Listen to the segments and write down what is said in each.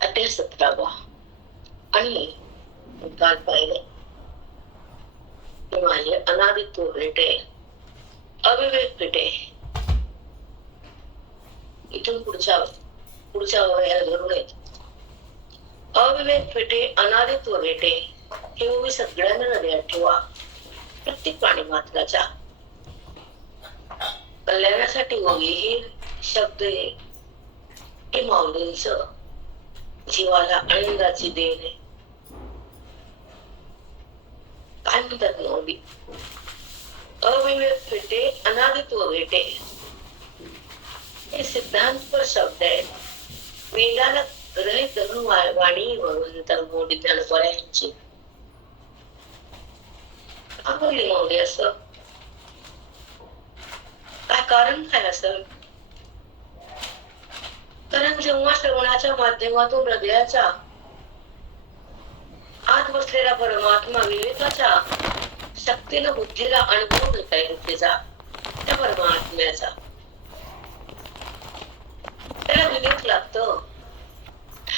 अध्याय 17वा. आणि काल पाहिले माझे अनादित्व भेटे, अविवेक पेटे. इथून पुढच्या वयाला धरून येत. अविवेक पेटे, अनादित्व भेटे, हे उभी सगळ्यांना नद्यात ठेवा. प्रत्येक प्राणी मात्राच्या कल्याणासाठी होई हे शब्द हे माऊलींच जीवाला आनंदाची देण आहे. काय म्हणतात माऊली? अविवेक भेटे, अनादित्व भेटे, हे सिद्धांतपर शब्द आहेत. वेदाला ग्रहित धरून वाणी भगवंत मोठी त्यांची का बोलली माऊली असं? काय कारण काय असं? कारण जेव्हा श्रवणाच्या माध्यमातून हृदयाच्या आत बसलेला परमात्मा विवेकाच्या शक्तीनं बुद्धीला अनुभव घेता येईल त्याचा, त्या परमात्म्याचा. त्याला विवेक लागतो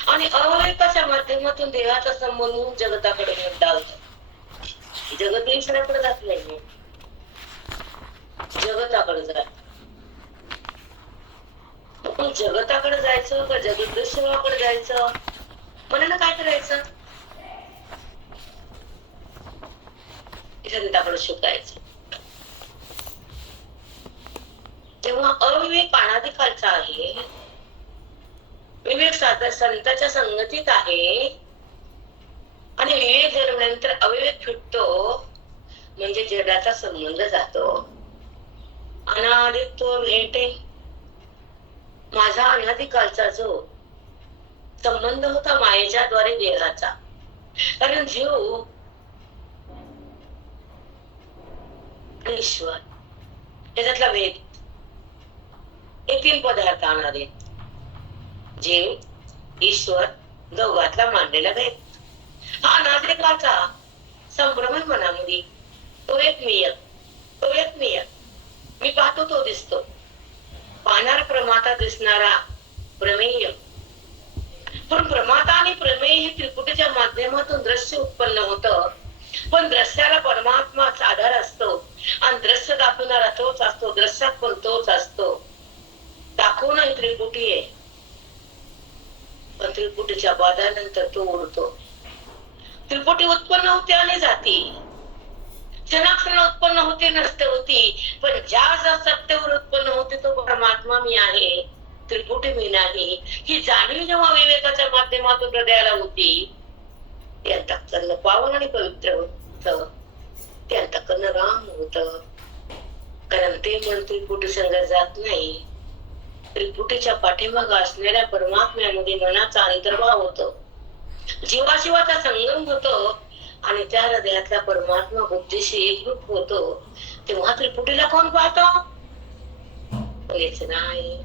आणि अविवेकाच्या माध्यमातून देहाचा संबंध जगताकडे डावतो. जगत ईश्वराकडे जात नाही, जगताकडे जात. पण जगताकडे जायचं का जगदीश्वराकडे जायचं? मनानं काय करायचं? जगताकडे शिकायचं. तेव्हा अविवेक अनादिकालचा आहे, विवेक संतांच्या संगतीत आहे आणि विवेक झाल्यानंतर अविवेक फुटतो, म्हणजे जगाचा संबंध जातो. अनादित्व भेटे, माझा अनादिकालचा जो संबंध होता मायेच्या द्वारे देहाचा. कारण जीव ईश्वर याच्यातला भेद हे 3 पदार्थ आणणारे. जीव, ईश्वर, दोघातला मांडलेला भेद हा अनादिकालचा संभ्रमण मनामध्ये. तो एक मी पाहतो, तो दिसतो. पाहणार प्रमाता, दिसणारा प्रमेय. पण प्रमाता आणि प्रमेय हे त्रिपुटीच्या माध्यमातून दृश्य उत्पन्न होतं. पण दृश्याला परमात्माचा आधार असतो आणि दृश्य दाखवणारा तोच असतो, दृश्यात पण तोच असतो. दाखवणं त्रिपुटी आहे, पण त्रिपुटीच्या बाधानंतर तो उडतो. त्रिपुटी उत्पन्न होते आणि जाती, क्षणाक्षण उत्पन्न होते, नष्ट होती. पण ज्या सत्तेवर उत्पन्न होते तो परमात्मा मी आहे, त्रिपुटी मी नाही, ही जाणीव जेव्हा विवेकाच्या माध्यमातून हृदयाला होती, ते अंतःकरण पावन आणि पवित्र होत. ते अंतःकरण राम होत. कारण ते मन त्रिपुटी संग जात नाही. त्रिपुटीच्या पाठीमाग असलेल्या परमात्म्यामध्ये मनाचा अंतर्भाव होतो, जीवाशिवाचा संगम होतो आणि त्या हृदयातला परमात्मा बुद्धीशी एकरूप होतो. तेव्हा त्रिपुटीला कोण पाहतो? कोणीच नाही.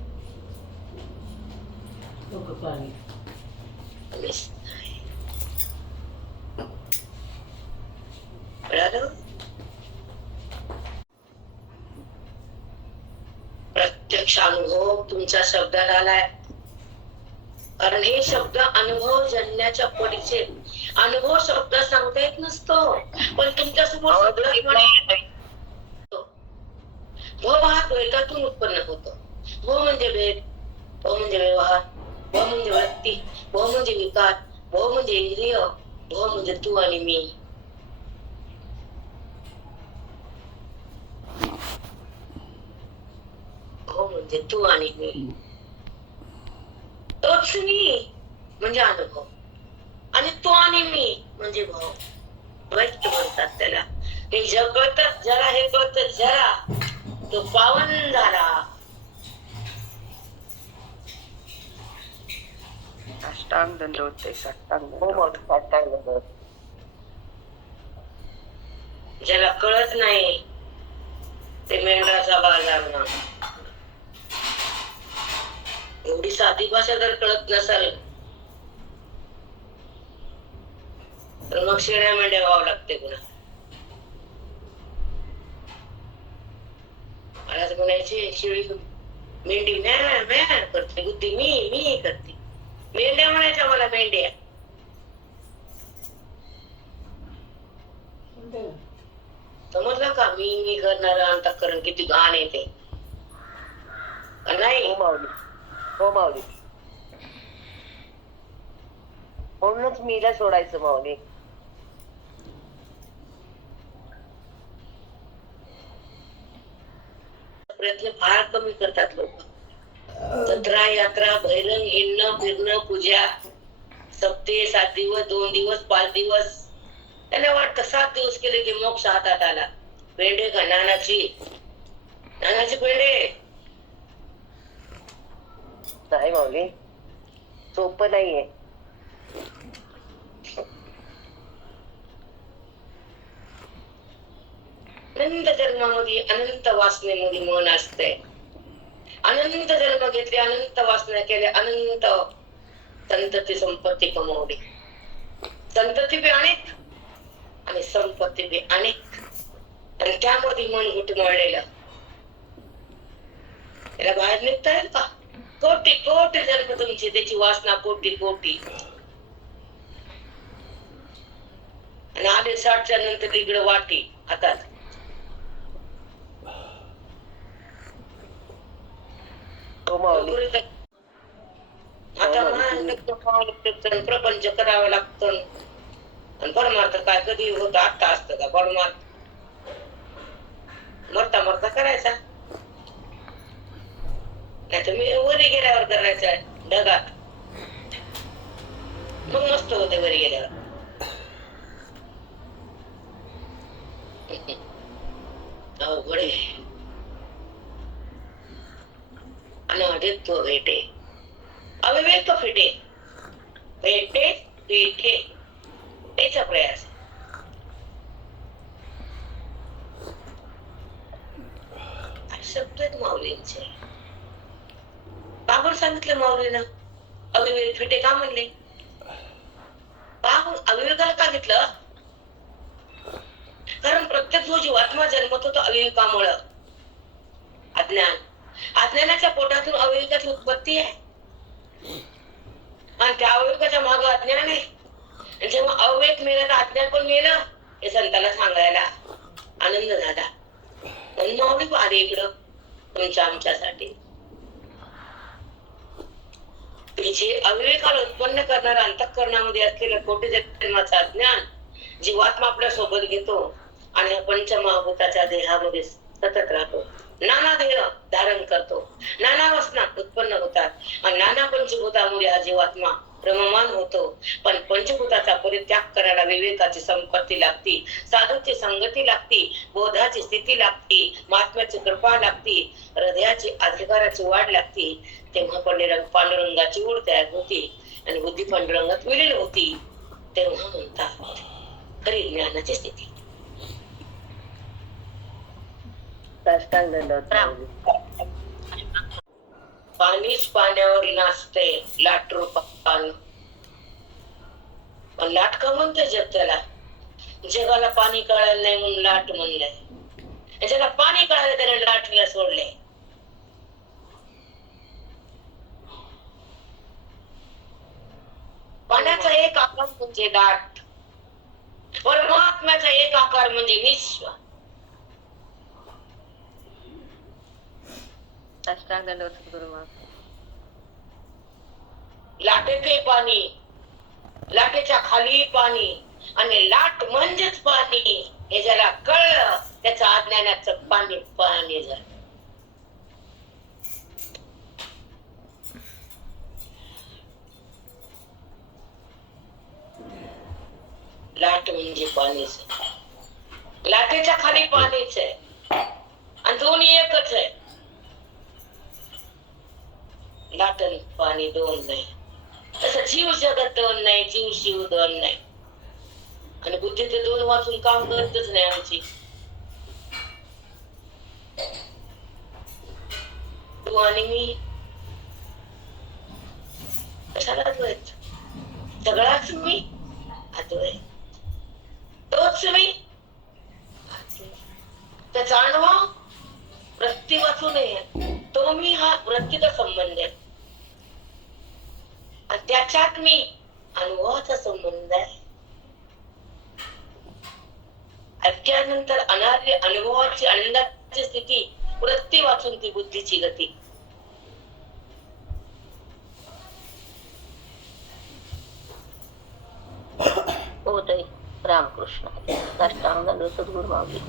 प्रत्यक्ष अनुभव तुमच्या शब्दात आलाय. कारण हे शब्द अनुभव जन्याच्या परीचे. अनुभव शब्द सांगता येत नसतो, पण तुमच्या समोर भव हा द्वैतातून उत्पन्न होतो. भव म्हणजे भेद, भव म्हणजे व्यवहार, भव म्हणजे वृत्ती, भव म्हणजे विकार, भव म्हणजे इंद्रिय, भव म्हणजे तू आणि मी. भव म्हणजे तू आणि मी, तोच मी म्हणजे अनुभव, आणि तो आणि मी म्हणजे भाव. द्वैत म्हणतात त्याला. हे जगतच जरा, हे कळतच जरा, तो पावन झाला. साष्टांग दंडवते, साष्टांग ज्याला कळत नाही ते मेंढराचा बाजार ना. एवढी साधी भाषा जर कळत नसेल तर मग शेळ्या मेंढ्या व्हावं लागते पुन्हा. मला म्हणायचे शेळी मेंढी म्या म्या करते, बुद्धी मी करते. मेंढ्या म्हणायच्या मला, मेंढ्या. समजलं का? मी करणार अंतःकरण किती घाण आहे ते, का नाही? हो माऊली, हो माऊली. म्हणूनच मीला सोडायचं माऊली. प्रयत्न फार कमी करतात लोक. जत्रा, यात्रा, भैरंग, हिंडणं फिरणं, पूजा, सप्ते, 7 दिवस, 2 दिवस, 5 दिवस. त्यांना वाटतं 7 दिवस केले की मोक्ष हातात आला. पेंडे का नानाची, नानाची पेंडे. नाही माऊली, सोपं नाहीये. अनंत जन्मामध्ये अनंत वासनेमध्ये मन असते. अनंत जन्म घेतले, अनंत वासना केल्या, अनंत संतती संपत्ती कमवली. संतती बी अनेक आणि संपत्ती बी अनेक, आणि त्यामध्ये मन घुटमळलेलं. त्याला बाहेर निघता येईल का? कोटी कोटी जन्म तुमची, त्याची वासना कोटी कोटी. आणि आले 60च्या नंतर इकडे वाटी हातात. हो माऊली. आता प्रपंच करावं लागतं. आणि परमार्थ काय कधी होत? आता असतं का परमार्थ? मरता मरता करायचा, नाही तर मी वरी गेल्यावर करायचा ढगात. मग मस्त होते वरी गेल्यावर. अवघड आहे. अनादित्व भेटे, अविवेक फिटे, भेटे भेटे, त्याचा प्रयास. शब्द आहेत माऊलींचे. का बरं सांगितलं माऊलीनं अविवेक फिटे का म्हणले? का अविवेकाला का घेतलं? कारण प्रत्येक जो जीवात्मा जन्मत होतो अविवेकामुळं. अज्ञान, अज्ञानाच्या पोटातून अविवेकाची उत्पत्ती आहे, आणि त्या अविवेकाच्या मागे अज्ञान आहे. जेव्हा अविवेक मेला तर अज्ञान पण मेलं, हे संतांना सांगायला आनंद झाला. म्हणून माऊली आले इकडं तुमच्या आमच्यासाठी. जे अविवेकाला उत्पन्न करणारा अंतःकरणामध्ये असलेलं कोटी जन्माचं अज्ञान जीवात्मा आपल्या सोबत घेतो आणि पंचमहाभूताच्या देहामध्ये सतत राहतो. नाना देह धारण करतो, नाना वासना उत्पन्न होतात, आणि नाना पंचभूतामुळे हा जीवात्मा भ्रममान होतो. पण पंचभूताचा परित्याग करायला विवेकाची संपत्ती लागती, साधूची संगती लागती, बोधाची स्थिती लागती, महात्म्याची कृपा लागती, हृदयाची अधिकाराची वाढ लागती. तेव्हा पांडुरंगाची ओढ तयार होती आणि बुद्धी पांडुरंगात विलीन होती. तेव्हा म्हणतात खरी ज्ञानाची स्थिती. पाणीच पाण्यावर नाचते, लाट रूपान. पण लाट का म्हणते जग त्याला? जगाला पाणी कळायला नाही म्हणून लाट म्हणलंय. ज्याला पाणी कळालं त्याने लाटला सोडले. पाण्याचा एक आकार म्हणजे लाट, परमात्म्याचा एक आकार म्हणजे विश्व. लाटेचे पाणी, लाटेच्या खाली पाणी, आणि लाट म्हणजेच पाणी हे ज्याला कळलं त्याचं अज्ञानाचं पाणी पाणी झालं. लाट म्हणजे पाणीच, लाटेच्या खाली पाणीच आहे, आणि दोन्ही एकच आहे. लाट आणि पाणी दोन नाही. तसं जीव जगत दोन नाही, जीव शिव दोन नाही. आणि बुद्धी ते दोन वाचून काम करतच नाही आमची. तू आणि मी कशाला द्वैत? सगळाच मी अद्वैत, तोच मी. त्याचा अनुभव वृत्ती वाचू नये, तो मी हा वृत्तीचा संबंध आहे. आणि त्याच्यात मी अनुभवाचा संबंध आहे. ऐक्यानंतर अनार्य अनुभवाची आनंदाची स्थिती, वृत्ती वाचून ती बुद्धीची गती. होतय रामकृष्ण साष्टांग सद्गुरु माऊली.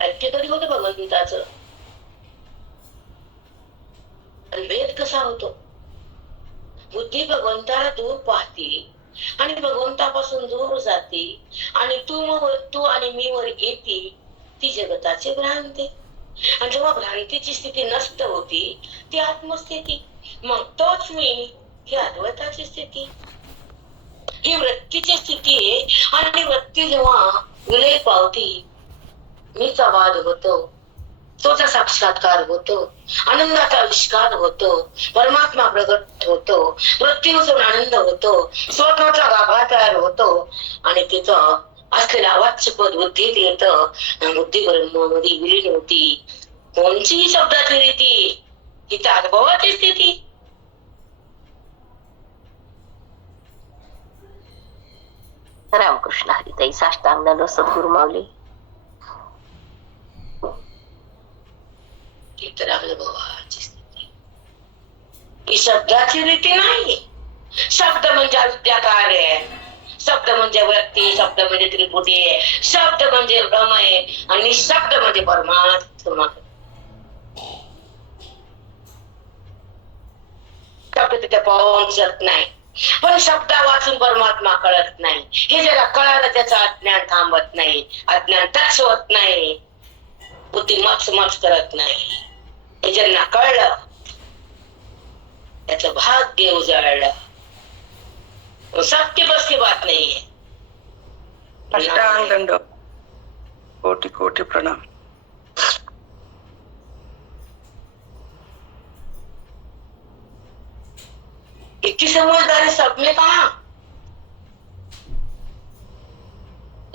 ऐक्य कधी होतं भगवंताचं? आणि भेद कसा होतो? बुद्धी भगवंताला दूर पाहते आणि भगवंतापासून दूर जाते आणि तू आणि मी वर येते, ती जगताची भ्रांती. आणि जेव्हा भ्रांतीची स्थिती नष्ट होती ती आत्मस्थिती, मग तोच मी, ही अद्वैताची स्थिती, ही वृत्तीची स्थिती आहे. आणि वृत्ती जेव्हा विलय पावती, मीचा वाद होतो, तोचा साक्षात्कार होतो, आनंदाचा आविष्कार होतो, परमात्मा प्रगट होतो, मृत्यूपासून आनंद होतो, स्वतःचा गाभा तयार होतो आणि तिचं असलेला वाच्य पद बुद्धीत येतं. बुद्धी ब्रह्मामध्ये विलीन होती. कोणची शब्दाची रीती? ही तर अनुभवाची स्थिती. रामकृष्ण हरिताई साष्टांग सद्गुरु माऊली. ही तर अनुभवाची स्थिती. ही शब्दाची रीती नाही. शब्द म्हणजे अविद्या कार्य, शब्द म्हणजे वृत्ती, शब्द म्हणजे त्रिपुटी आहे, शब्द म्हणजे ब्रह्म आहे आणि शब्द म्हणजे परमात्मा. शब्द तिथे पाहून जात नाही, पण शब्द वाचून परमात्मा कळत नाही. हे ज्याला कळालं त्याचं अज्ञान थांबत नाही, अज्ञान टच होत नाही, बुद्धी मच करत नाही. हे ज्यांना कळलं त्याचं भाग्य उजळलं. सत्य बस की बात नाहीये. अष्टांग दंड कोटि कोटि प्रणाम. इतकी समजदारी सब में कहा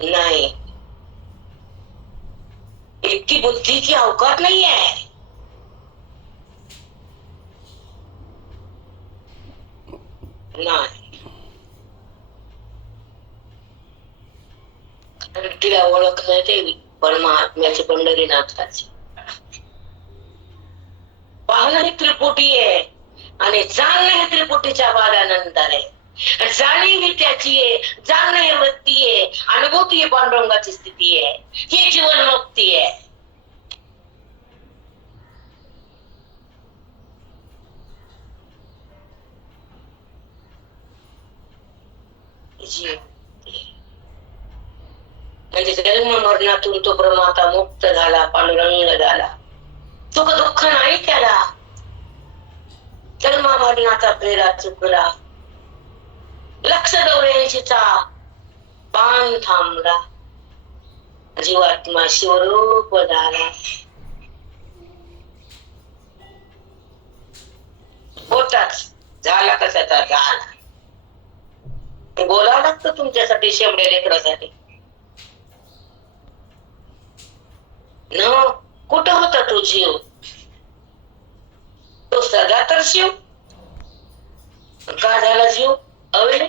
नहीं, इतकी बुद्धि की औकात नहीं है. नाही, तिला ओळख नाही ते परमात्म्याचे पंढरीनाथाची. पाहणं ही त्रिपुटी आहे आणि जाणणं हे त्रिपुटीच्या बाल्यानंतर आहे. जाणीव ही त्याची आहे, जाणणं हे वृत्ती आहे, अनुभूती ही पांडुरंगाची स्थिती आहे, ही जीवनमुक्ती आहे. म्हणजे जन्म मरणातून तो परमात्मा मुक्त झाला, पांडुरंग झाला. सुख दुःख नाही त्याला, जन्म मरणाचा फेरा चुकला, लक्ष दौऱ्यांशीचा बाण थांबला, जीवात्मा शिवरूप झाला. होताच झाला कशाचा झाला. बोलावं लागतं तुमच्यासाठी, शेवड्या लेकरासाठी. न कुठं होता तो जीव? तो सदा तर शिव. का झाला जीव अवेळे?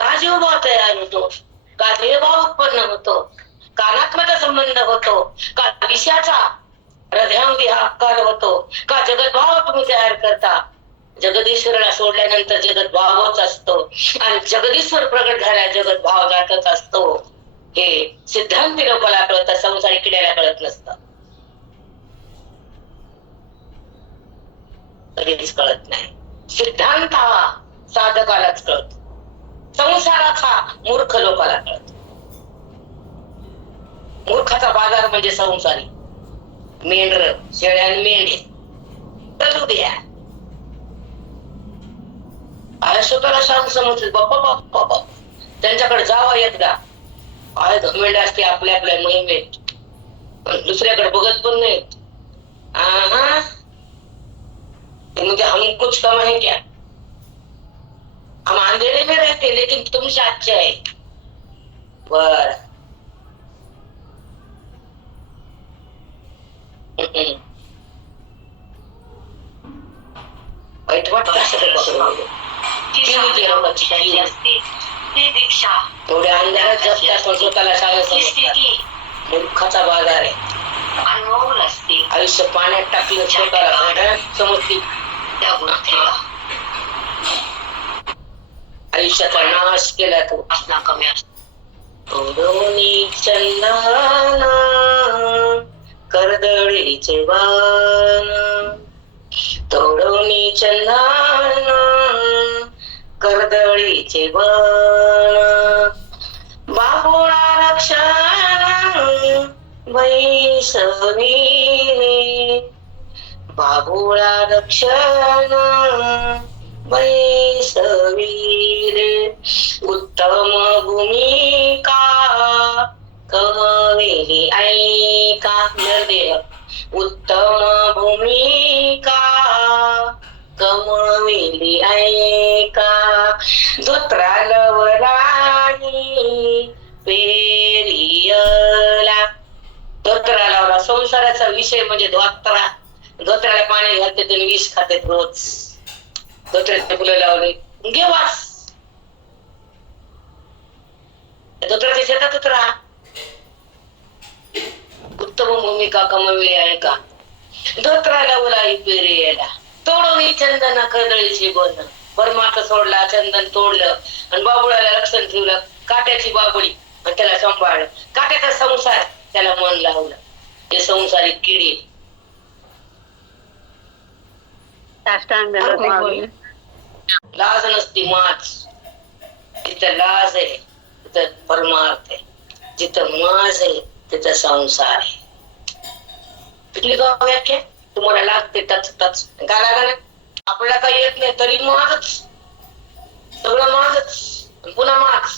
का जीव भाव तयार होतो? का देहभाव उत्पन्न होतो? का अनात्म्याचा संबंध होतो? का विषयाचा हृदयामध्ये हा आकार होतो? का जगतभाव तुम्ही तयार करता? जगदीश्वराला सोडल्यानंतर जगत भावच असतो आणि जगदीश्वर प्रगट झाला जगत भाव जातच असतो. हे सिद्धांती लोकांना कळत, संसारी किड्याला कळत नसतं, कधीच कळत नाही. सिद्धांत हा साधकालाच कळत, संसाराचा मूर्ख लोकांना कळत. मूर्खाचा बाजार म्हणजे संसारी, मेंढर, शेळ्या आणि मेंढे. चलू द्या, आय स्वतःला शांत समजते. बाप्पा बाप्पा बाप्पा, त्यांच्याकडे जावं एकदा. आय घमेंड असते आपल्या आपल्या मोहिमेत, दुसऱ्याकडे बघत पण नाहीत. मुझे हम कुछ कम है क्या? हम अंधेरे में रहते लेकिन तुमसे अच्छे है. बर वाईट वाटतं असं ते बघून. एवढ्या अंधारात जगतात पण स्वतःला शाळा समजतात. मूर्खाचा बाजार आहे. आयुष्य पाण्यात टाकलं स्वतःला पाण्यात समजते. आयुष्याचा नाश केला तो कमी असतो. तोडोनी चंदन कर्दळीचे वान, तोडोनी चंदन कर्दळीचे वान, बाबुळा रक्षण बैसवीने, बाबुळा रक्षण बैसवीरे, उत्तम भूमिका कवी ऐका नरदेव, उत्तम भूमिका कमविली ऐका, धोत्रालवरानी पेरियला. धोत्रा लावला. संसाराचा विषय म्हणजे धोत्रा. धोत्राला पाणी घालते तुम्ही विष खाते रोज. धोत्र्याचे फुलं लावले घे वास. धोत्राच्या शेतात उतरा. उत्तम भूमिका कमविली आहे का. धोत्राला उलाई पेरियला, तोडून चंदन कर्दळीची बोन. परमार्थ सोडला, चंदन तोडलं आणि बाबुळाला रक्षण ठेवलं. काट्याची बाबुळी आणि त्याला सांभाळलं. काट्याचा संसार त्याला मन लावलं. हे संसारिक किडी. लाज नसती माज. जिथं लाज आहे तिथं परमार्थ आहे. जिथं माज आहे तिथं संसार आहे. कुठली गाव व्याख्या तुम्हाला लागते टच टच गाला गाला. आपल्याला काही येत नाही तरी माझच, सगळं माझच, पुन्हा माझ,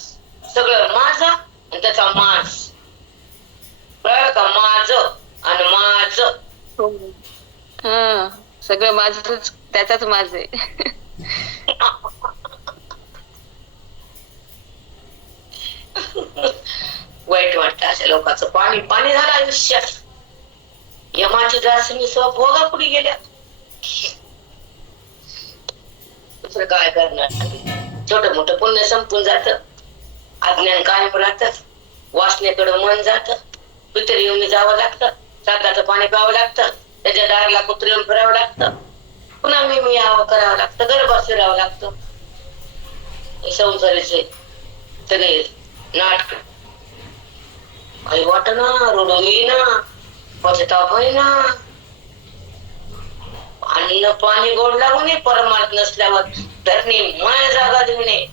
सगळं माझ आणि त्याचा माझ. कळलं का. माझ आणि माझ. हा, सगळं माझच, त्याचाच माझ आहे. वाईट वाटतं अशा लोकांचं. पाणी पाणी झालं आयुष्यात. यमाची दासिनी भोगा पुढे गेल्या. दुसरं काय करणार. छोटं मोठं पुण्य संपून जात. अज्ञान कायम राहतात. वासनेकडे मन जात. पितरी येऊन जावं लागतं. श्राद्धाचं पाणी प्यावं लागतं. त्याच्या दाराला कुत्र येऊन फिरावं लागतं. पुन्हा मी यावं करावं लागतं. गरबात फिरावं लागतं. हे संसारीचे सगळे नाटक. काही वाटना, रडू येईना, पछताप होईना. अन्न पाणी गोड लागू नये परमार्थ नसल्यावर. धरणी मन जागा देऊ नये.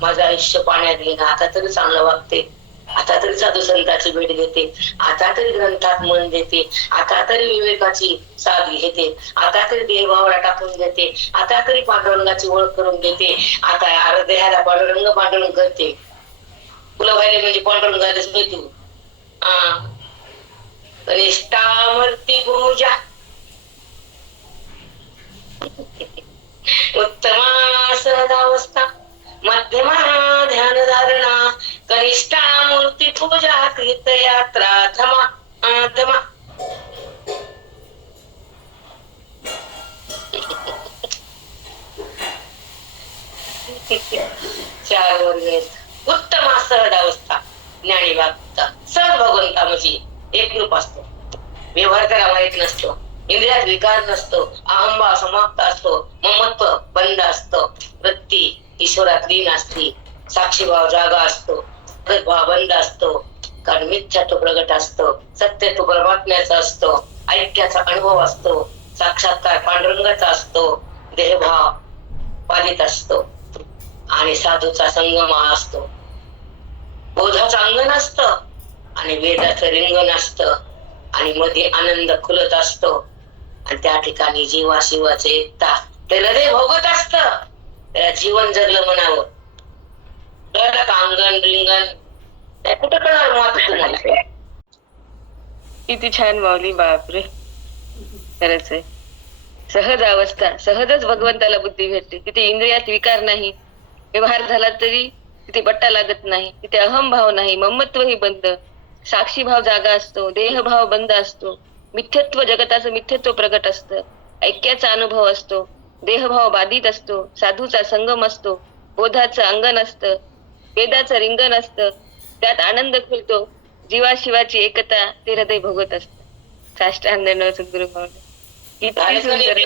माझं आयुष्य पाण्यात गेलं. आता तरी चांगलं वागते. आता तरी साधू संतांची भेट घेते. आता तरी ग्रंथात मन देते. आता तरी विवेकाची साथ घेते. आता तरी देहभावाला टाकून देते. आता तरी पांडुरंगाची ओळख करून देते. आता अर्ध्याला पांडुरंग पांडुरंग करते. फुलं व्हायला म्हणजे पांडुरंगालाच तू. कनिष्ठामूर्ती पूजा, उत्तमा सहजावस्था, मध्यमा ध्यान धारणा, कनिष्ठा मूर्ती पूजा, तीर्थयात्रा धमा धमा. चार वर्ग आहेत. उत्तमा सहजावस्था, ज्ञानी वागता. सहज भगवंता म्हणजे एक रूप असतो. व्यवहार त्याला माहित नसतो. इंद्रियात विकार नसतो. अहंभाव समाप्त असतो. ममत्व बंद असतो. वृत्ती ईश्वरात लीन असते. साक्षीभाव जागा असतो. भाव बंद असतो. कारण मिथ्यात्व प्रगट असतो. सत्यत्व परमात्म्याचा असतो. ऐक्याचा अनुभव असतो. साक्षात्कार पांडुरंगाचा असतो. देहभाव पालित असतो आणि साधूचा संगमा असतो. बोधाचं अंगण असतं आणि वेदाचं रिंगण असतं आणि मध्ये आनंद खुलत असतो आणि त्या ठिकाणी जीवा शिवाचे एकता ते हृदय भोगत असत. त्याला जीवन जगलं म्हणावं. कळलं का. अंगण रिंगण कुठं कळणार मग तुम्हाला. किती छान माऊली. बापरे, खरंच आहे. सहज अवस्था, सहजच भगवंताला बुद्धी भेटते. तिथे इंद्रियात विकार नाही. व्यवहार झाला तरी तिथे बट्टा लागत नाही. तिथे अहंभाव नाही. ममत्व ही बंद. साक्षी भाव जागा असतो. देहभाव बंद असतो. मिथ्यत्व जगताचं मिथ्यत्व प्रगट असतं, ऐक्याचा अनुभव असतो, देहभाव बाधित असतो, साधूचा संगम असतो, बोधाचं अंगण असतं, वेदाचं रिंगण असतं, त्यात आनंद खुलतो, जीवाशिवाची एकता ते हृदय भोगत असतं. साष्टांग दंडवत सद्गुरु माऊली. किती सुंदर.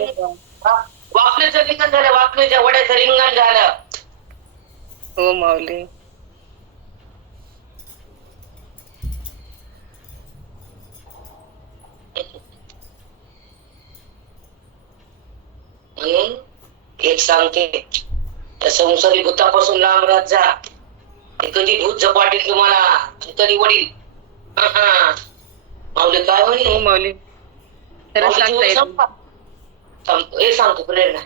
वाकलीचं रिंगण झालं, वाकलीच्या वड्याचं रिंगण झालं. हो माऊली. म्हणून एक सांगते, त्या संसारी भूतापासून लांब राहत जा. हे कधी भूत झपाटेल तुम्हाला, कधी वडील. माऊली काय हो म्हणे, माऊली. खरं सांगता येत. हे सांगतो प्रेरणा.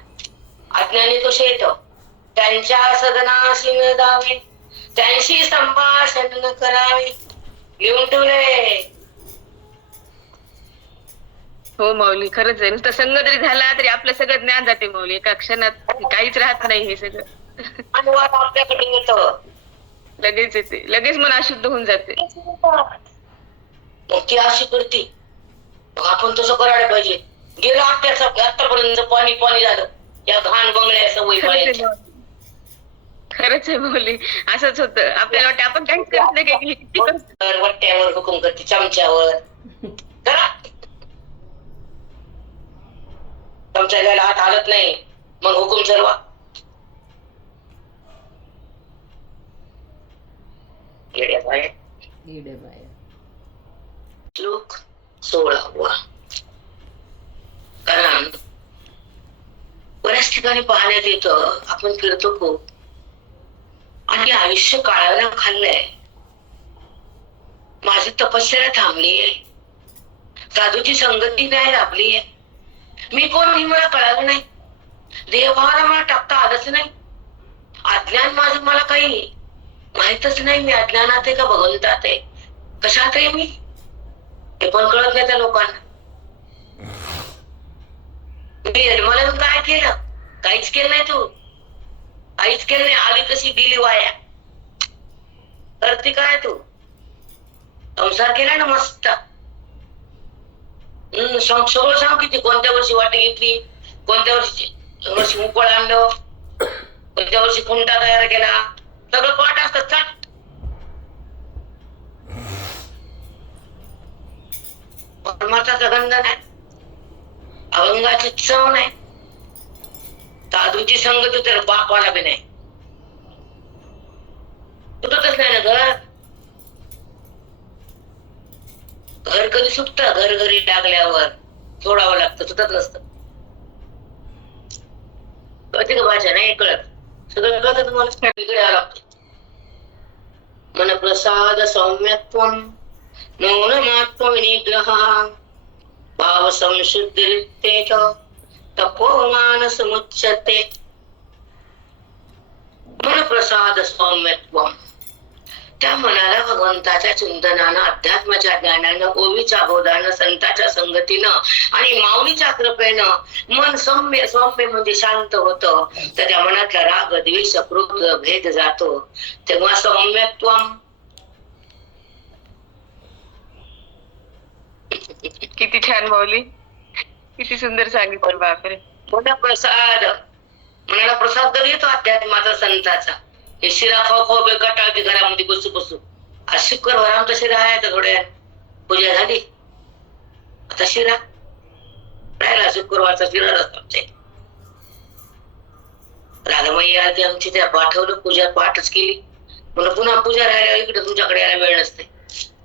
अज्ञानी कसे येत, त्यांच्या सदनाशी न जावे, त्यांशी संभाषण न करावे. लिहून ठेवले. हो माऊली, खरंच आहे. नुसतं संग जरी झाला तरी आपलं सगळं ज्ञान जाते माऊली. एका क्षणात काहीच राहत नाही. हे सगळं अनुवाद आपल्याकडे येतं, लगेच येते, लगेच मन अशुद्ध होऊन जाते. मग ती अशी करते, मग आपण तसं करायला पाहिजे. गेलं अभ्यासात आतापर्यंत पाणी पाणी झालं या घाण बंगल्या सवयी पाहिजे. खरंच आहे माऊली, असंच होतं. आपल्याला वाटतं आपण काहीच करत नाही, काही किती करतो. वट्ट्यावर हुकूम करते, चमच्यावर. करा, चमचा घ्यायला हात हालत नाही, मग हुकूम सर्वा. श्लोक 16. कारण बऱ्याच ठिकाणी पाहण्यात येतं, आपण फिरतो खूप आणि आयुष्य काळाला खाल्लंय. माझी तपस्या थांबलीये, साधूची संगती नाही लाभलीये. मी कोण हे मला कळालं नाही, देवाला मला टाकता आलंच नाही. अज्ञान माझं मला काही माहितच नाही. मी अज्ञानात आहे का भगवंतात आहे, कशात आहे मी हे पण कळत नाही त्या लोकांना. मी मला काय केलं, काहीच केलं नाही. तू काहीच केलं नाही, आली कशी गेली वाया. करते काय तू, संसार केला ना मस्त. सगळं सांग किती, कोणत्या वर्षी वाटी घेतली, कोणत्या वर्षी उकळ आणलं, कोणत्या वर्षी खुंटा तयार केला, सगळं पाठ असतात. चाल, परमार्थाचा गंध नाही, अभंगाची चव नाही, साधूची संगती तर बापाला बी नाही. सुटतच नाही ना घर. घर कधी सुटत, घर घरी लागल्यावर सोडावं लागतं, सुटत नसतं. कळते का भाषा, नाही कळत. सगळं कळतं तुम्हाला, इकडे यावं लागतं. मन प्रसाद सौम्यत्वम मौनमात्म विनिग्रह भाव संशुद्धिरित्येच तपोमान समुच्यते. मन प्रसाद सौम्यत्वम, त्या मनाला भगवंताच्या चिंतनानं, अध्यात्माच्या ज्ञानानं, ओवीच्या बोधानं, संतांच्या संगतीनं आणि माऊलीच्या कृपेनं मन सौम्य, सौम्य म्हणजे शांत होतं. तर त्या मनातला राग द्वेष क्रोध भेद जातो. तेव्हा सौम्यत्वम. किती छान माऊली, किती सुंदर सांगितलं. बापरे. मोठा प्रसाद, मनाला प्रसाद तर येतो अध्यात्माचा, संताचा. हे शिरा खाऊ खाऊ बेकाटाळते घरामध्ये बसू बसू. आज शुक्रवार आमचा शिरा आहे, तर थोड्या पूजा झाली, आता शिरा राहिला. शुक्रवारचा शिरा आमच्या राधामाई आरती आमची, त्या पाठवलं, पूजा पाठच केली. म्हणून पुन्हा पूजा राहिल्या, इकडे तुमच्याकडे यायला वेळ नसते.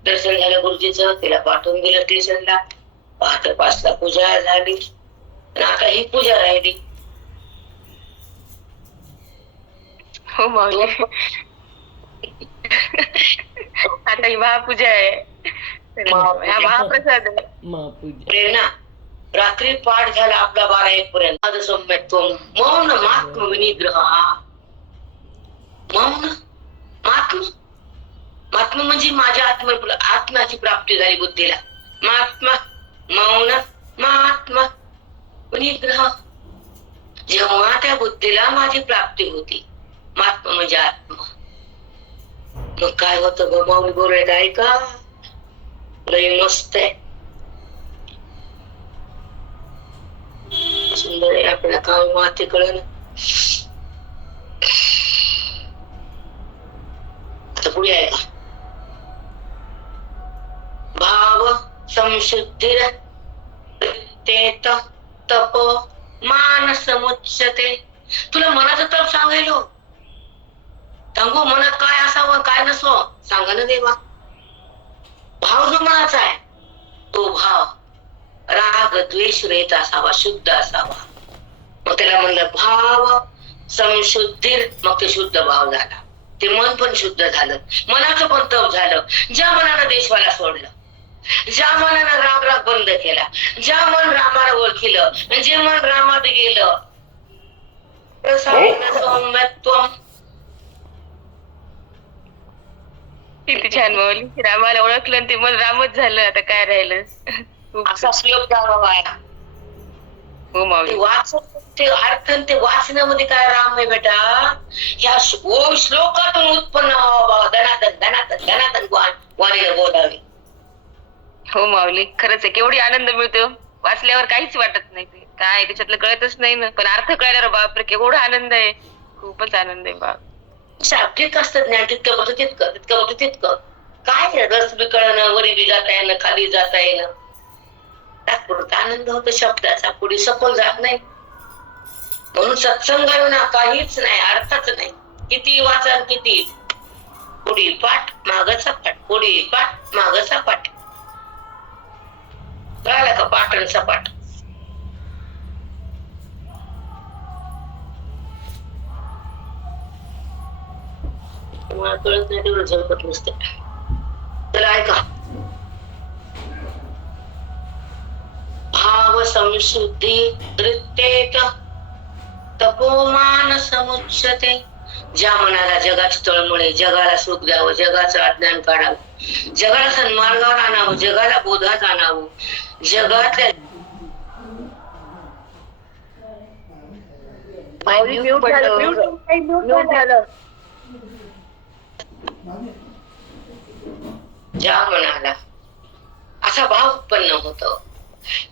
दर्शन झालं गुरुजीचं, तिला पाठवून दिलं स्टेशनला. 5:05 पूजा झाली, आणि आता ही पूजा राहिली. हो माऊली. आता ही महापूजा आहे, हा महाप्रसाद आहे. प्रेरणा. रात्री पाठ झाला आपला 12-1 पर्यंत. सौम्यत्व मौन मात्म विनिग्रह. मौन मात्म, मात्म म्हणजे माझ्या आत्म्याची प्राप्ती झाली बुद्धीला. महात्मा मौन महात्मा विनिग्रह. जेव्हा त्या बुद्धीला माझी प्राप्ती होती, महात्मा म्हणजे आत्मा, मग काय होतं ग माऊली बोलायला ऐका, लय मस्त आहे. सुंदर आहे आपल्याला काय माते कळलं. आता पुढे आहे का भाव संशुद्धीर तेत तप मान समुच्यते. तुला मनाचं तप सांगायलो सांगू मनात काय असावं काय नसावं सांगा ना देवा. भाव जो मनाचा आहे तो भाव राग द्वेष रहित असावा शुद्ध असावा. मग त्याला म्हणलं भाव संशुद्धीर मग ते शुद्ध भाव झाला. ते मन पण शुद्ध झालं मनाचं पण तप झालं. ज्या मनानं देशवाला सोडलं ज्या मनानं राग राग बंद केला ज्या मन रामाला ओळखिलं जे मन रामात गेलं सौम्यत्वम. किती छान माऊली रामाला ओळखलं आणि ते मन रामच झालं. आता काय राहिलं. खूप असा श्लोक द्यावा आहे. हो माऊली. ते अर्थ ते वाचण्यामध्ये काय राम आहे बेटा. या श्लोकातून उत्पन्न व्हावा धनादन धनादन धनादन वाणीला बोलावे. हो माऊली खरंच आहे. केवढी आनंद मिळतो वाचल्यावर. काहीच वाटत नाही ते काय त्याच्यातलं कळतच नाही ना. पण अर्थ कळल्यावर बापरे केवढा आनंद आहे. खूपच आनंद आहे बाप. शाब्दिक असतं ज्ञान तितकं होतं तितकं तितकं होतं तितकं. काय रस बी कळणं वरी बी जाता येणं खाली जाता येणं तात्पुरता आनंद होतो शब्दाचा पुढे सखोल जात नाही. म्हणून सत्संग ना काहीच नाही अर्थच नाही. किती वाचन किती पुढी पाठ मागचा पाठ पुढी पाठ मागचा पाठ. कळालं का पाठ सपाट. मला कळत नाही तेवढं झळकत नसते. तर ऐका भाव संशुद्धी वृत्तेत तपोमान समुच्यते. ज्या मनाला जगाची तळमळे जगाला सुख द्यावं जगाचं अज्ञान काढावं जगाला सन्मार्गावर आणावं जगाला बोधात आणावं जगातल्या ज्या मनाला असा भाव उत्पन्न होतो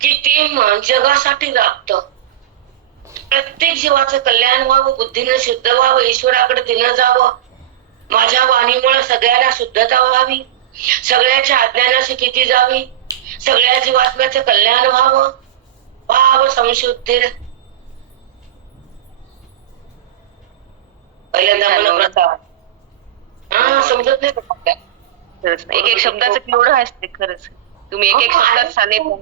की ते मन जगासाठी राबतं. प्रत्येक जीवाचं कल्याण व्हावं बुद्धीनं शुद्ध व्हावं ईश्वराकडे दिलं जावं. माझ्या वाणीमुळे सगळ्याला शुद्धता व्हावी सगळ्याच्या अज्ञानाशी किती जावी सगळ्या जीवात्म्याचं कल्याण व्हावं. भाव संशुद्धीर. पहिल्यांदा मला प्रथा समजत नाही का. एक एक शब्दाचं केवढं असते खरंच. तुम्ही एक एक शब्दात सांगितलं.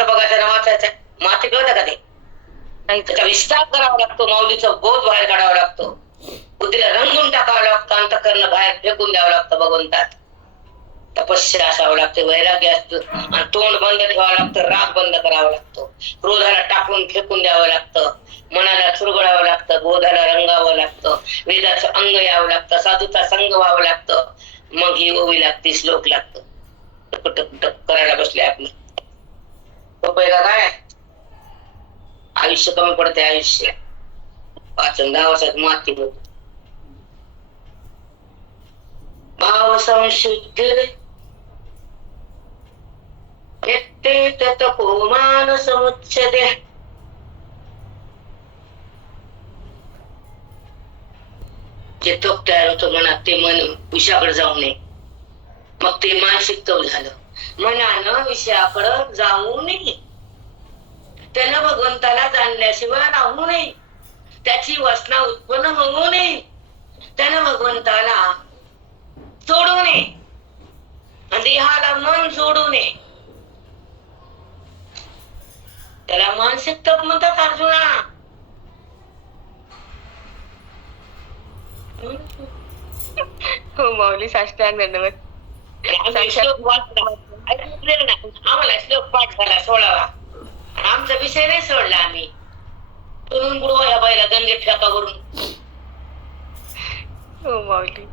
बघायचं वाचायचं माती कळतं का ते. त्याचा विस्तार करावा लागतो माऊलीचा बोध बाहेर काढावा लागतो बुद्धीला रंगून टाकावं लागतं अंतःकरण बाहेर फेकून द्यावं लागतं भगवंतात. तपस्या असावं लागते वैराग्य असतं आणि तोंड बंद ठेवावं लागतं राग बंद करावा लागतो क्रोधाला टाकून फेकून द्यावं लागतं मनाला चुरगळावं लागतं बोधाला रंगावं लागतं वेदाचं अंग यावं लागतं साधूचा संग व्हावं लागतं. मग ही ओवी लागते श्लोक लागतं. टक करायला बसले आपलं. तो पहिला काय आयुष्य कमी पडते आयुष्य 5-10 वर्षात माती होत. भाव संशुद्धीर तपोमान समुच्यते. जे तप तयार होतं मनात ते मन विषयाकडे जाऊ नये. मग ते मानसिक तप झालं. मनानं विषयाकडे जाऊ नये त्यानं भगवंताला जाणल्याशिवाय राहू नये त्याची वासना उत्पन्न होऊ नये त्यानं भगवंताला सोडू नये देहाला मन जोडू नये. त्याला मानसिक तप म्हणतात अर्जुना. हो माऊली साष्टांग दंडवत. आम्हाला श्लोक पाठ झाला 16वा आमचा विषय नाही सोडला आम्ही तुम्ही बुडवा या बाईला गंगेत फेका करून. हो माऊली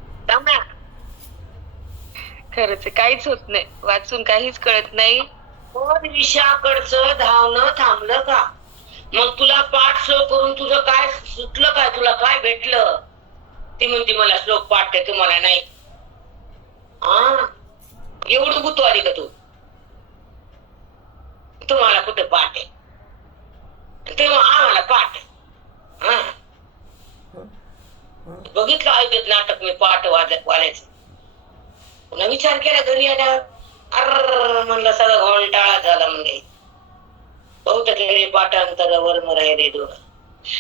खरंच काहीच होत नाही वाचून काहीच कळत नाही. पण विषयाकडचं धावणं थांबलं का मग तुला पाठ श्लोक करून तुझं काय सुटलं काय तुला काय भेटलं. ती म्हणते मला श्लोक पाठ आहे तुम्हाला नाही. हा एवढं गुतू आली का तू तुम्हाला कुठं पाठ आहे, तेव्हा आम्हाला पाठ आहे. हा. बघितलं ऐकत नाटक मी पाठ वाजायचं. पुन्हा विचार केला घरी आल्यावर, अर म्हणलं सगळं घोंटाळा झाला. म्हणजे बहुत केले पाठांतर वर्म राहिले दोन.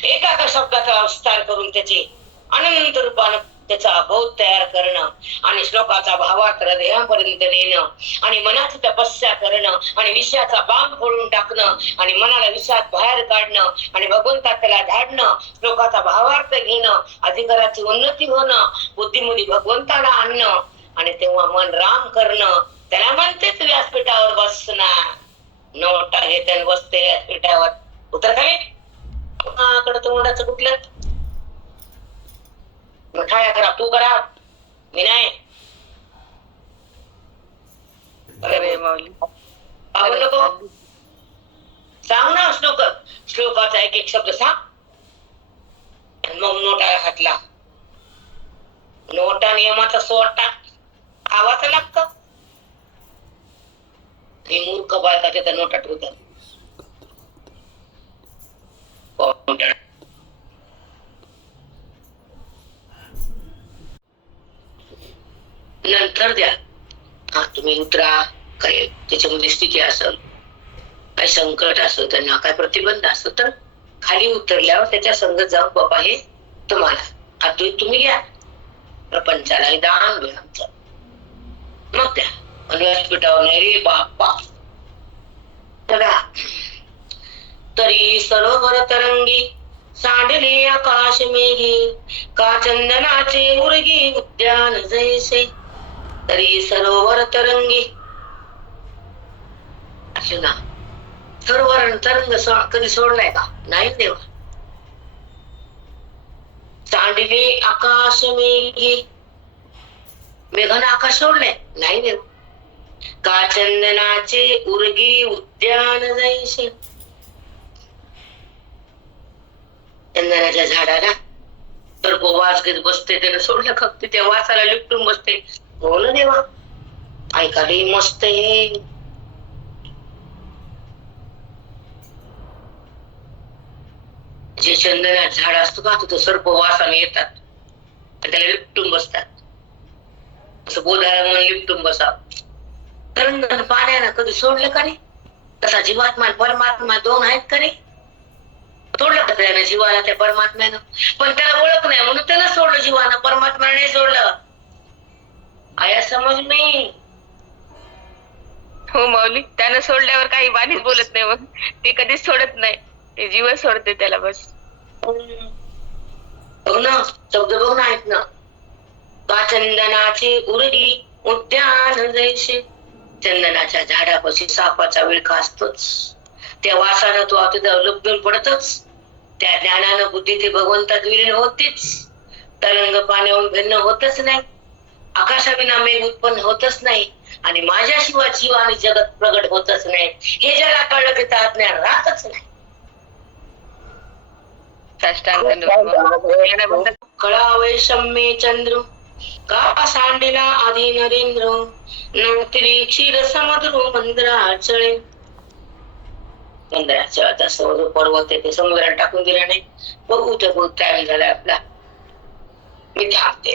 एका शब्दाचा विस्तार करून त्याचे अनंत रूपानं त्याचा बोध तयार करणं आणि श्लोकाचा भावार्थ हृदयापर्यंत नेणं आणि मनाची तपस्या करणं आणि विषयाचा बांब फोडून टाकणं आणि मनाला विषयात बाहेर काढणं आणि भगवंतात त्याला धाडणं, श्लोकाचा भावार्थ घेणं, अधिकाराची उन्नती होणं, बुद्धीमध्ये भगवंताला आणणं आणि तेव्हा मन राम करणं, त्याला म्हणतेच व्यासपीठावर बसणार. नोटा घेत बसते व्यासपीठावर. उतर खाली कडं तोंडाचं कुठलं मिठाया करा, तू करा, मी नाही. खरे माऊली. आवड नको सांग ना. श्लोकाचा एक एक शब्द सांग. मग नोटा हातला. नोटा नियमाचा सोटा खावाचं लागतं. हे मूर्ख बायका त्याचा नोटा ठेवतात. नंतर द्या. हा तुम्ही उतरा. काय त्याच्यामध्ये स्थिती असेल, काय संकट असेल, त्यांना काय प्रतिबंध असेल तर खाली उतरल्यावर त्याच्या संगत जाऊन बाबा हे तुम्हाला अद्वैत तुम्ही घ्या, प्रपंचाला दान घ्या आमचं, मग द्या. व्यासपीठावर नाही रे बाप्पा. तरी सरोवर तरंगी सांडले आकाश मेघी, का चंदनाचे उरगी उद्यान जैसे. तरी सरोवर तरंगी. असं ना, सरोवर तरंग कधी सोडलाय का? नाही देवा. सांडले आकाश मेघी, मेघानं आकाश सोडलंय? नाही देव. का चंदनाचे उरगी उद्यान जैसे. चंदनाच्या झाडाला तर वास घेत बसते, त्यानं सोडलं फक्त त्या वासाला लिपटून बसते. हो ना देवा, ऐकायला मस्त आहे. जे चंदनात झाड असतो का, तो सर्प वासाने येतात त्याला लिपटून बसतात. असं बोधायला म्हणून लिपटून बसावं. तरंग पाण्यानं कधी सोडलं का रे? तसा जीवात्मा परमात्मा दोन आहेत का रे? सोडलं का त्यानं जीवाला त्या परमात्म्यानं? पण त्याला ओळख नाही म्हणून त्यानं सोडलं जीवानं, परमात्म्याने नाही सोडलं. आया समज नाही. हो माऊली, त्यानं सोडल्यावर काही बाणीच बोलत नाही. मग ते कधीच सोडत नाही, ते जीव सोडते त्याला बस. बघ ना शब्द, बघ ना, आहेत ना. का चंदनाची उरगी उद्यान जैसे. चंदनाच्या झाडापाशी सापाचा विळखा असतोच. त्या वासानं तो आता लुबडून पडतोच. त्या ज्ञानानं बुद्धी ते भगवंतात विलीन होतीच. तरंग पाण्याहून भिन्न होतच नाही. आकाशाविना मेघ उत्पन्न होतच नाही. आणि माझ्याशिवाय जीव आणि जगत प्रगट होतच नाही. हे ज्याला कळलं की त्यात ज्ञान राहतच नाही. कळा वैषम्ये चंद्र, का सांडिला आधी नरेंद्र, नंतरी क्षीर समुद्र मंद्राचळे. मंद्राचळाचा समुद्र पर्वत आहे, ते समुद्रात टाकून दिला नाही. बघू तर बहुत टाइम झाला आपला. मी थांबते.